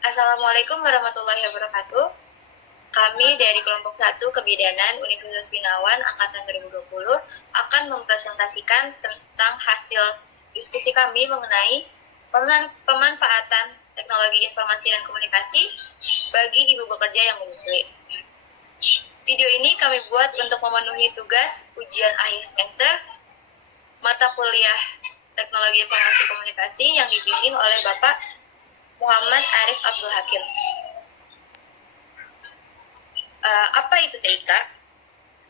Assalamualaikum warahmatullahi wabarakatuh. Kami dari kelompok 1 Kebidanan Universitas Binawan Angkatan 2020 akan mempresentasikan tentang hasil diskusi kami mengenai pemanfaatan teknologi informasi dan komunikasi bagi ibu bekerja yang menyusui. Video ini kami buat untuk memenuhi tugas ujian akhir semester mata kuliah Teknologi Informasi Komunikasi yang dibimbing oleh Bapak Muhammad Arif Abdul Hakim. Apa itu TIK?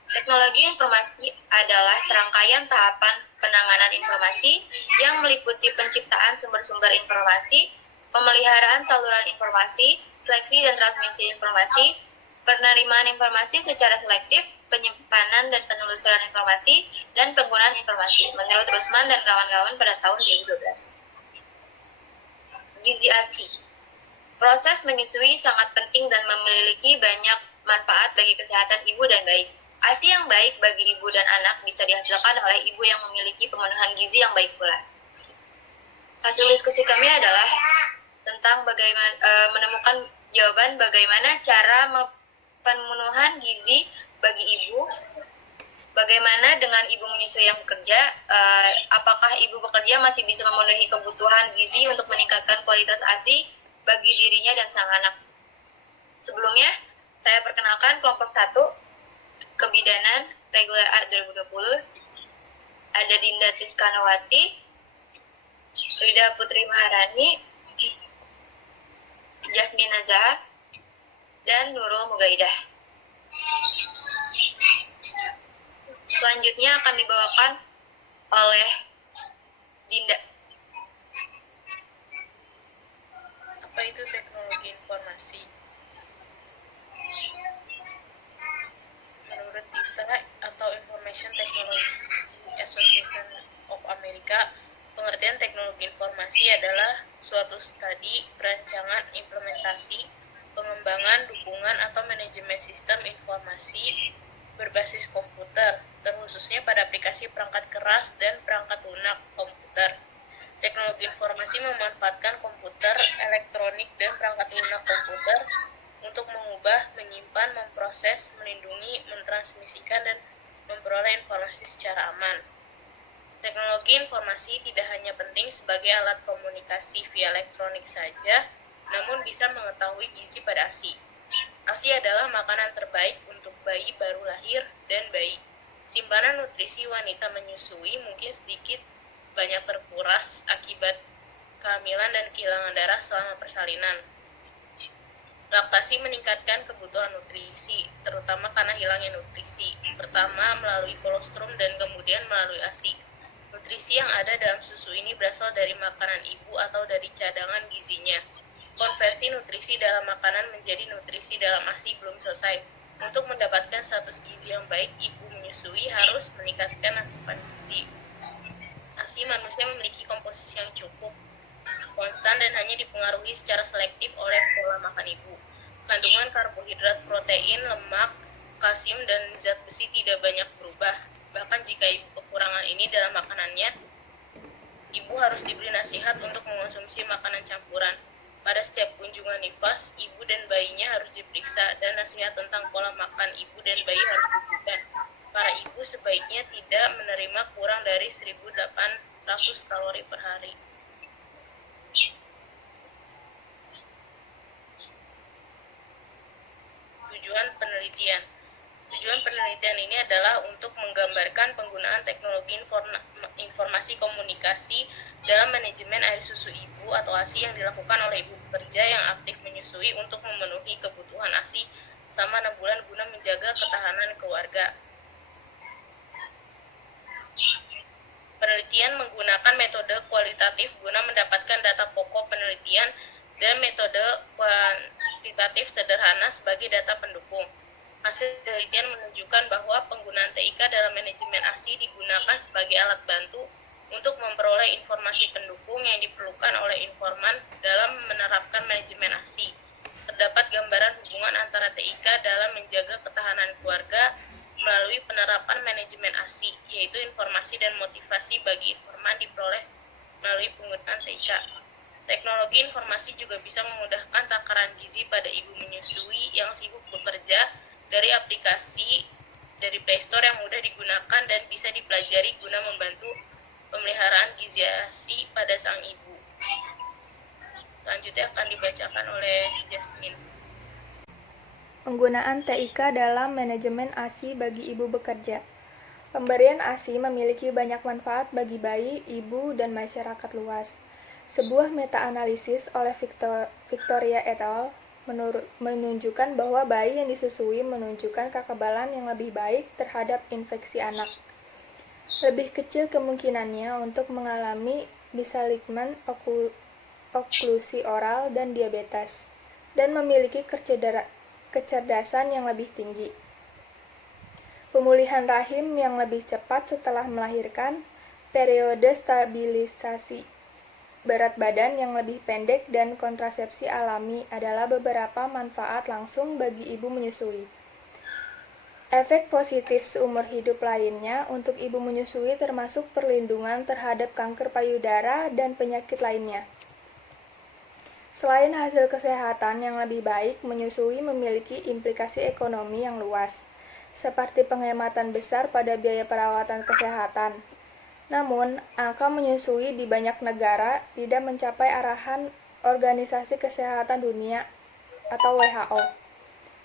Teknologi informasi adalah serangkaian tahapan penanganan informasi yang meliputi penciptaan sumber-sumber informasi, pemeliharaan saluran informasi, seleksi dan transmisi informasi, penerimaan informasi secara selektif, penyimpanan dan penelusuran informasi, dan penggunaan informasi, menurut Rusman dan kawan-kawan pada tahun 2012. Gizi ASI. Proses menyusui sangat penting dan memiliki banyak manfaat bagi kesehatan ibu dan bayi. ASI yang baik bagi ibu dan anak bisa dihasilkan oleh ibu yang memiliki pemenuhan gizi yang baik pula. Hasil diskusi kami adalah tentang bagaimana menemukan jawaban bagaimana cara pemenuhan gizi bagi ibu, bagaimana dengan ibu menyusui yang bekerja, apakah ibu bekerja masih bisa memenuhi kebutuhan gizi untuk meningkatkan kualitas ASI bagi dirinya dan sang anak. Sebelumnya, saya perkenalkan kelompok 1 Kebidanan Reguler A 2020. Ada Dinda Tiskanawati, Rida Putri Maharani, Jasmine Zahab, dan Nurul Mugaidah. Selanjutnya akan dibawakan oleh Dinda. Apa itu teknologi informasi? Menurut ITA atau Information Technology Association of America, pengertian teknologi informasi adalah suatu studi, perancangan, implementasi, pengembangan, dukungan, atau manajemen sistem informasi berbasis komputer, terkhususnya pada aplikasi perangkat keras dan perangkat lunak komputer. Teknologi informasi memanfaatkan komputer, elektronik, dan perangkat lunak komputer untuk mengubah, menyimpan, memproses, melindungi, mentransmisikan, dan memperoleh informasi secara aman. Teknologi informasi tidak hanya penting sebagai alat komunikasi via elektronik saja, namun bisa mengetahui gizi pada ASI. ASI adalah makanan terbaik untuk bayi baru lahir dan bayi. Simpanan nutrisi wanita menyusui mungkin sedikit banyak terkuras akibat kehamilan dan kehilangan darah selama persalinan. Laktasi meningkatkan kebutuhan nutrisi, terutama karena hilangnya nutrisi. Pertama melalui kolostrum dan kemudian melalui ASI. Nutrisi yang ada dalam susu ini berasal dari makanan ibu atau dari cadangan gizinya. Konversi nutrisi dalam makanan menjadi nutrisi dalam ASI belum selesai. Untuk mendapatkan status gizi yang baik, ibu menyusui harus meningkatkan asupan gizi. ASI manusia memiliki komposisi yang cukup konstan dan hanya dipengaruhi secara selektif oleh pola makan ibu. Kandungan karbohidrat, protein, lemak, kalsium, dan zat besi tidak banyak berubah. Bahkan jika ibu kekurangan ini dalam makanannya, ibu harus diberi nasihat untuk mengonsumsi makanan campuran. Pada setiap kunjungan nifas, ibu dan bayinya harus diperiksa dan nasihat tentang pola makan ibu dan bayi harus diberikan. Para ibu sebaiknya tidak menerima kurang dari 1.800 kalori per hari. Tujuan penelitian. Tujuan penelitian ini adalah untuk menggambarkan penggunaan teknologi informasi komunikasi dalam manajemen air susu ibu atau ASI yang dilakukan oleh ibu bekerja yang aktif menyusui untuk memenuhi kebutuhan ASI selama 6 bulan guna menjaga ketahanan keluarga. Penelitian menggunakan metode kualitatif guna mendapatkan data pokok penelitian dan metode kuantitatif sederhana sebagai data pendukung. Hasil penelitian menunjukkan bahwa penggunaan TIK dalam manajemen ASI digunakan sebagai alat bantu untuk memperoleh informasi pendukung yang diperlukan oleh informan dalam menerapkan manajemen ASI. Terdapat gambaran hubungan antara TIK dalam menjaga ketahanan keluarga melalui penerapan manajemen ASI, yaitu informasi dan motivasi bagi informan diperoleh melalui penggunaan TIK. Teknologi informasi juga bisa memudahkan takaran gizi pada ibu menyusui yang sibuk bekerja dari aplikasi dari Play Store yang mudah digunakan dan bisa dipelajari guna membantu pemeliharaan gizi ASI pada sang ibu. Selanjutnya akan dibacakan oleh Jasmine. Penggunaan TIK dalam manajemen ASI bagi ibu bekerja. Pemberian ASI memiliki banyak manfaat bagi bayi, ibu, dan masyarakat luas. Sebuah meta-analisis oleh Victoria et al. Menunjukkan bahwa bayi yang disusui menunjukkan kekebalan yang lebih baik terhadap infeksi anak. Lebih kecil kemungkinannya untuk mengalami misaligmen, oklusi oral, dan diabetes, dan memiliki kecerdasan yang lebih tinggi. Pemulihan rahim yang lebih cepat setelah melahirkan, periode stabilisasi berat badan yang lebih pendek, dan kontrasepsi alami adalah beberapa manfaat langsung bagi ibu menyusui. Efek positif seumur hidup lainnya untuk ibu menyusui termasuk perlindungan terhadap kanker payudara dan penyakit lainnya. Selain hasil kesehatan yang lebih baik, menyusui memiliki implikasi ekonomi yang luas, seperti penghematan besar pada biaya perawatan kesehatan. Namun, angka menyusui di banyak negara tidak mencapai arahan Organisasi Kesehatan Dunia atau WHO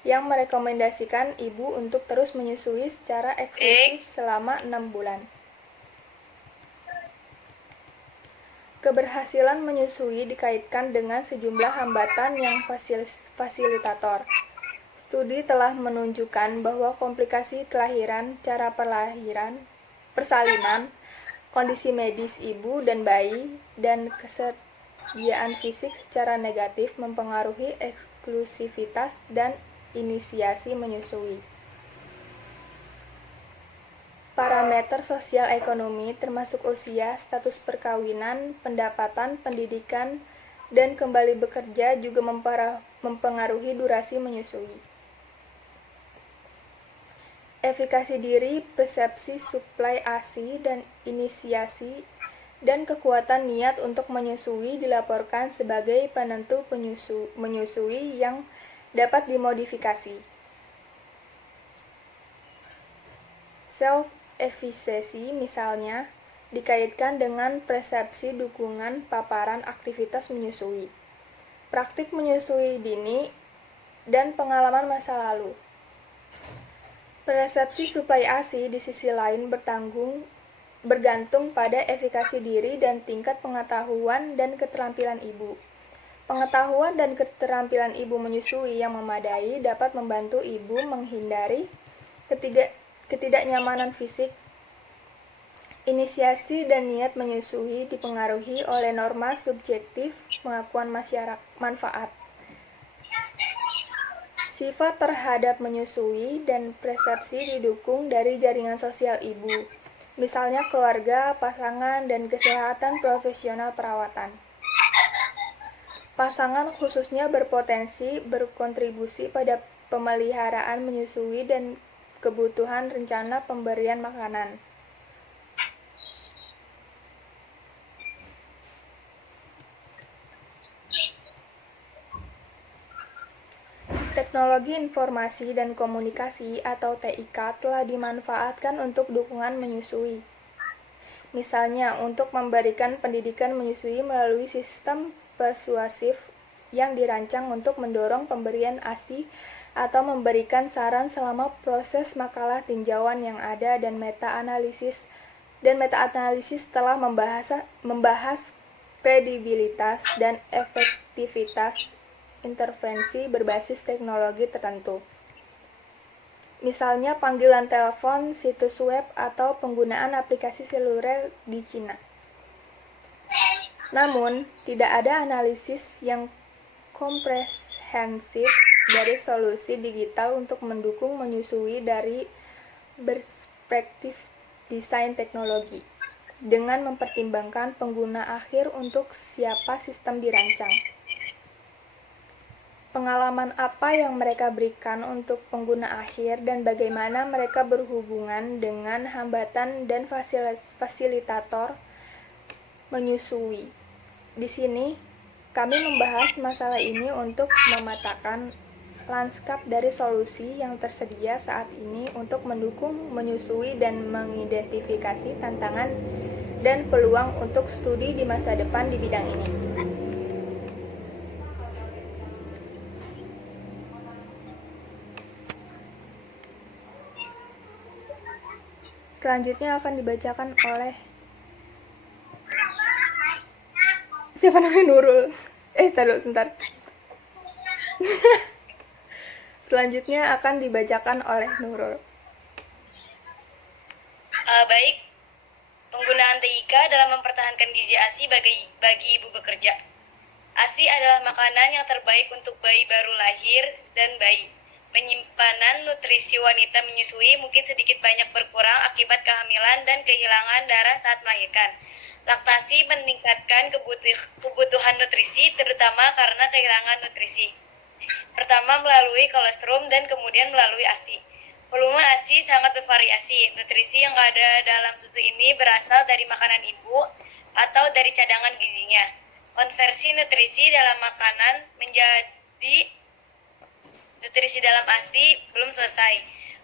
yang merekomendasikan ibu untuk terus menyusui secara eksklusif selama 6 bulan. Keberhasilan menyusui dikaitkan dengan sejumlah hambatan yang fasilitator. Studi telah menunjukkan bahwa komplikasi kelahiran, cara persalinan, kondisi medis ibu dan bayi, dan kesediaan fisik secara negatif mempengaruhi eksklusivitas dan inisiasi menyusui. Parameter sosial ekonomi termasuk usia, status perkawinan, pendapatan, pendidikan, dan kembali bekerja juga mempengaruhi durasi menyusui. Efikasi diri, persepsi suplai ASI, dan inisiasi, dan kekuatan niat untuk menyusui dilaporkan sebagai penentu menyusui yang dapat dimodifikasi. Self-efficacy misalnya dikaitkan dengan persepsi dukungan paparan aktivitas menyusui, praktik menyusui dini, dan pengalaman masa lalu. Persepsi suplai ASI di sisi lain bergantung pada efikasi diri dan tingkat pengetahuan dan keterampilan ibu. Pengetahuan dan keterampilan ibu menyusui yang memadai dapat membantu ibu menghindari ketidaknyamanan fisik. Inisiasi dan niat menyusui dipengaruhi oleh norma subjektif pengakuan manfaat. Sifat terhadap menyusui dan persepsi didukung dari jaringan sosial ibu, misalnya keluarga, pasangan, dan kesehatan profesional perawatan. Pasangan khususnya berpotensi berkontribusi pada pemeliharaan menyusui dan kebutuhan rencana pemberian makanan. Teknologi Informasi dan Komunikasi atau TIK telah dimanfaatkan untuk dukungan menyusui. Misalnya, untuk memberikan pendidikan menyusui melalui sistem persuasif yang dirancang untuk mendorong pemberian ASI atau memberikan saran selama proses makalah tinjauan yang ada dan meta-analisis telah membahas kredibilitas dan efektivitas intervensi berbasis teknologi tertentu. Misalnya panggilan telepon, situs web, atau penggunaan aplikasi seluler di Cina. Namun, tidak ada analisis yang komprehensif dari solusi digital untuk mendukung menyusui dari perspektif desain teknologi, dengan mempertimbangkan pengguna akhir untuk siapa sistem dirancang. Pengalaman apa yang mereka berikan untuk pengguna akhir dan bagaimana mereka berhubungan dengan hambatan dan fasilitator menyusui. Di sini, Kami membahas masalah ini untuk memetakan lanskap dari solusi yang tersedia saat ini untuk mendukung, menyusui, dan mengidentifikasi tantangan dan peluang untuk studi di masa depan di bidang ini. Selanjutnya akan dibacakan oleh siapa namanya Nurul. Taruh sebentar. Selanjutnya akan dibacakan oleh Nurul. Baik, penggunaan TIK dalam mempertahankan gizi ASI bagi ibu bekerja. ASI adalah makanan yang terbaik untuk bayi baru lahir dan bayi. Penyimpanan nutrisi wanita menyusui mungkin sedikit banyak berkurang akibat kehamilan dan kehilangan darah saat melahirkan. Laktasi meningkatkan kebutuhan nutrisi, terutama karena kehilangan nutrisi. Pertama melalui kolostrum dan kemudian melalui ASI. Volume ASI sangat bervariasi. Nutrisi yang ada dalam susu ini berasal dari makanan ibu atau dari cadangan gizinya. Konversi nutrisi dalam makanan menjadi nutrisi dalam ASI belum selesai.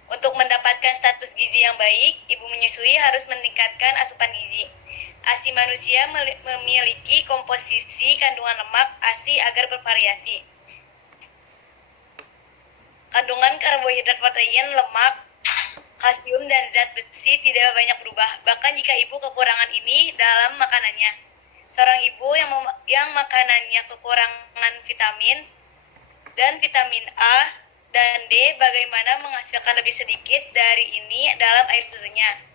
Untuk mendapatkan status gizi yang baik, ibu menyusui harus meningkatkan asupan gizi. ASI manusia memiliki komposisi kandungan lemak ASI agar bervariasi. Kandungan karbohidrat, protein, lemak, kalsium, dan zat besi tidak banyak berubah, bahkan jika ibu kekurangan ini dalam makanannya. Seorang ibu yang makanannya kekurangan vitamin dan vitamin A dan D bagaimana menghasilkan lebih sedikit dari ini dalam air susunya.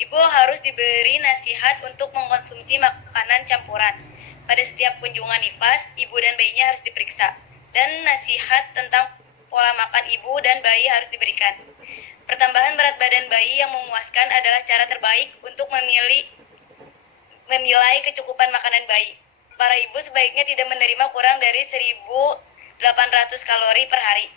Ibu harus diberi nasihat untuk mengkonsumsi makanan campuran. Pada setiap kunjungan nifas, ibu dan bayinya harus diperiksa, dan nasihat tentang pola makan ibu dan bayi harus diberikan. Pertambahan berat badan bayi yang memuaskan adalah cara terbaik untuk menilai kecukupan makanan bayi. Para ibu sebaiknya tidak menerima kurang dari 1.800 kalori per hari.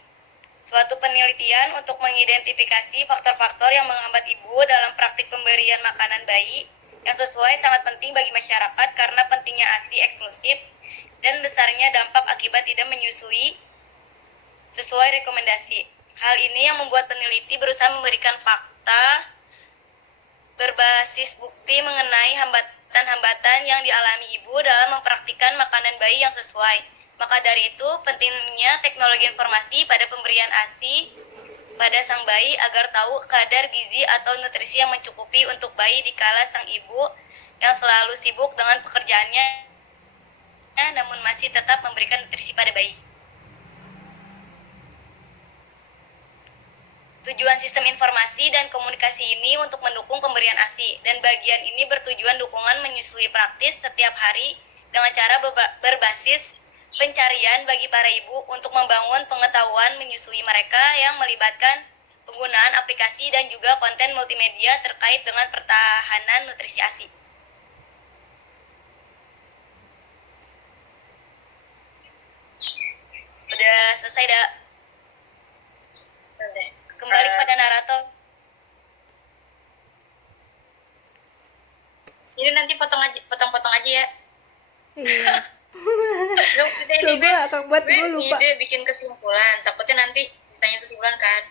Suatu penelitian untuk mengidentifikasi faktor-faktor yang menghambat ibu dalam praktik pemberian makanan bayi yang sesuai sangat penting bagi masyarakat karena pentingnya ASI eksklusif dan besarnya dampak akibat tidak menyusui sesuai rekomendasi. Hal ini yang membuat peneliti berusaha memberikan fakta berbasis bukti mengenai hambatan-hambatan yang dialami ibu dalam mempraktikkan makanan bayi yang sesuai. Maka dari itu, pentingnya teknologi informasi pada pemberian ASI pada sang bayi agar tahu kadar gizi atau nutrisi yang mencukupi untuk bayi dikala sang ibu yang selalu sibuk dengan pekerjaannya namun masih tetap memberikan nutrisi pada bayi. Tujuan sistem informasi dan komunikasi ini untuk mendukung pemberian ASI, dan bagian ini bertujuan dukungan menyusui praktis setiap hari dengan cara berbasis pencarian bagi para ibu untuk membangun pengetahuan menyusui mereka yang melibatkan penggunaan aplikasi dan juga konten multimedia terkait dengan pertahanan nutrisi ASI. Udah selesai, dah. Kembali pada narator. Jadi nanti potong-potong aja ya. Iya. Coba Coba gue lupa. Ide bikin kesimpulan. Takutnya nanti ditanya kesimpulan kan.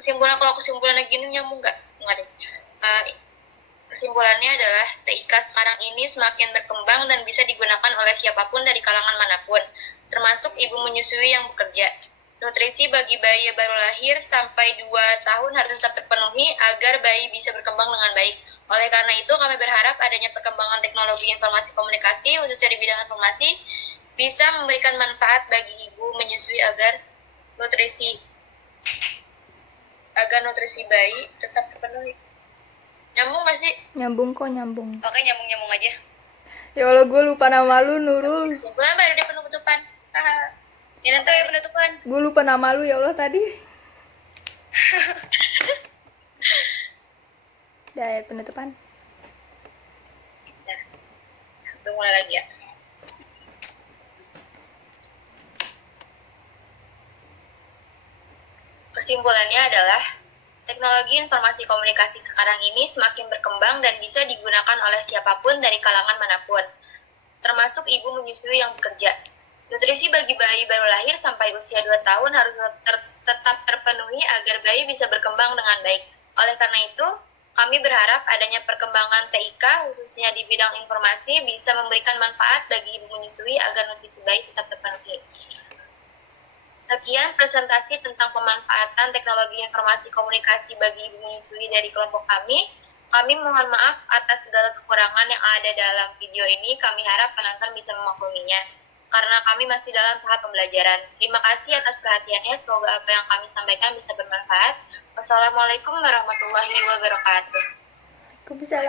Kalau kesimpulannya gini nyambung nggak deh. Kesimpulannya adalah TIK sekarang ini semakin berkembang dan bisa digunakan oleh siapapun dari kalangan manapun, termasuk ibu menyusui yang bekerja. Nutrisi bagi bayi baru lahir sampai 2 tahun harus tetap terpenuhi agar bayi bisa berkembang dengan baik. Oleh karena itu, kami berharap adanya perkembangan teknologi informasi komunikasi, khususnya di bidang informasi, bisa memberikan manfaat bagi ibu menyusui agar nutrisi bayi tetap terpenuhi. Nyambung gak sih? Nyambung kok, nyambung. Oke, nyambung aja. Ya Allah, gue lupa nama lu, Nurul. Kesimpulan baru deh penutupan. Ini nanti ya penutupan. Gue lupa nama lu, ya Allah, tadi. Udah ya, penutupan. Nah, udah mulai lagi ya. Kesimpulannya adalah, teknologi informasi komunikasi sekarang ini semakin berkembang dan bisa digunakan oleh siapapun dari kalangan manapun, termasuk ibu menyusui yang bekerja. Nutrisi bagi bayi baru lahir sampai usia 2 tahun harus tetap terpenuhi agar bayi bisa berkembang dengan baik. Oleh karena itu, kami berharap adanya perkembangan TIK khususnya di bidang informasi bisa memberikan manfaat bagi ibu menyusui agar nutrisi bayi tetap terpenuhi. Sekian presentasi tentang pemanfaatan teknologi informasi komunikasi bagi ibu menyusui dari kelompok kami. Kami mohon maaf atas segala kekurangan yang ada dalam video ini. Kami harap penonton bisa memakluminya, karena kami masih dalam tahap pembelajaran. Terima kasih atas perhatiannya. Semoga apa yang kami sampaikan bisa bermanfaat. Wassalamualaikum warahmatullahi wabarakatuh. Waalaikumsalam.